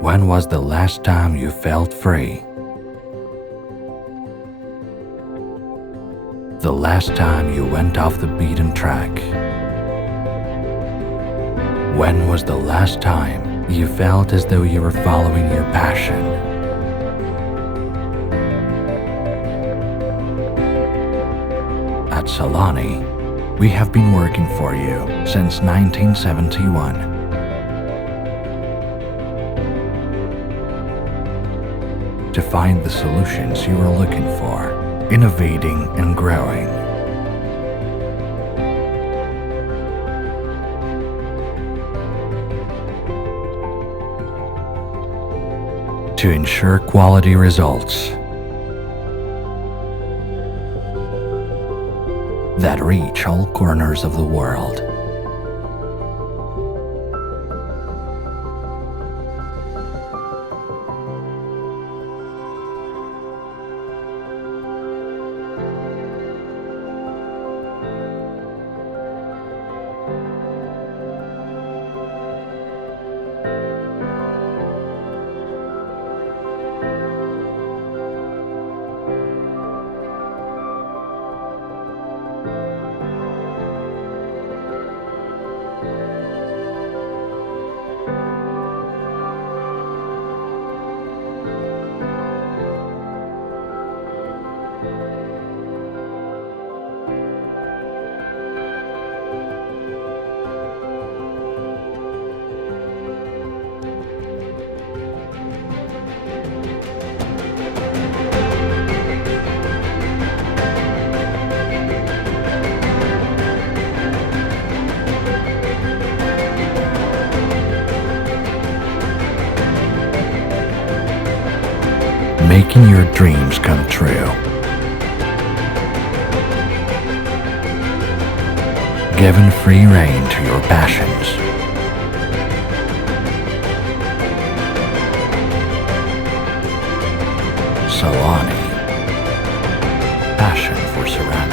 When was the last time you felt free? The last time you went off the beaten track? When was the last time you felt as though you were following your passion? At Saloni, we have been working for you since 1971. To find the solutions you are looking for, innovating and growing. To ensure quality results that reach all corners of the world. Making your dreams come true. Giving free rein to your passions. Saloni. Passion for surroundings.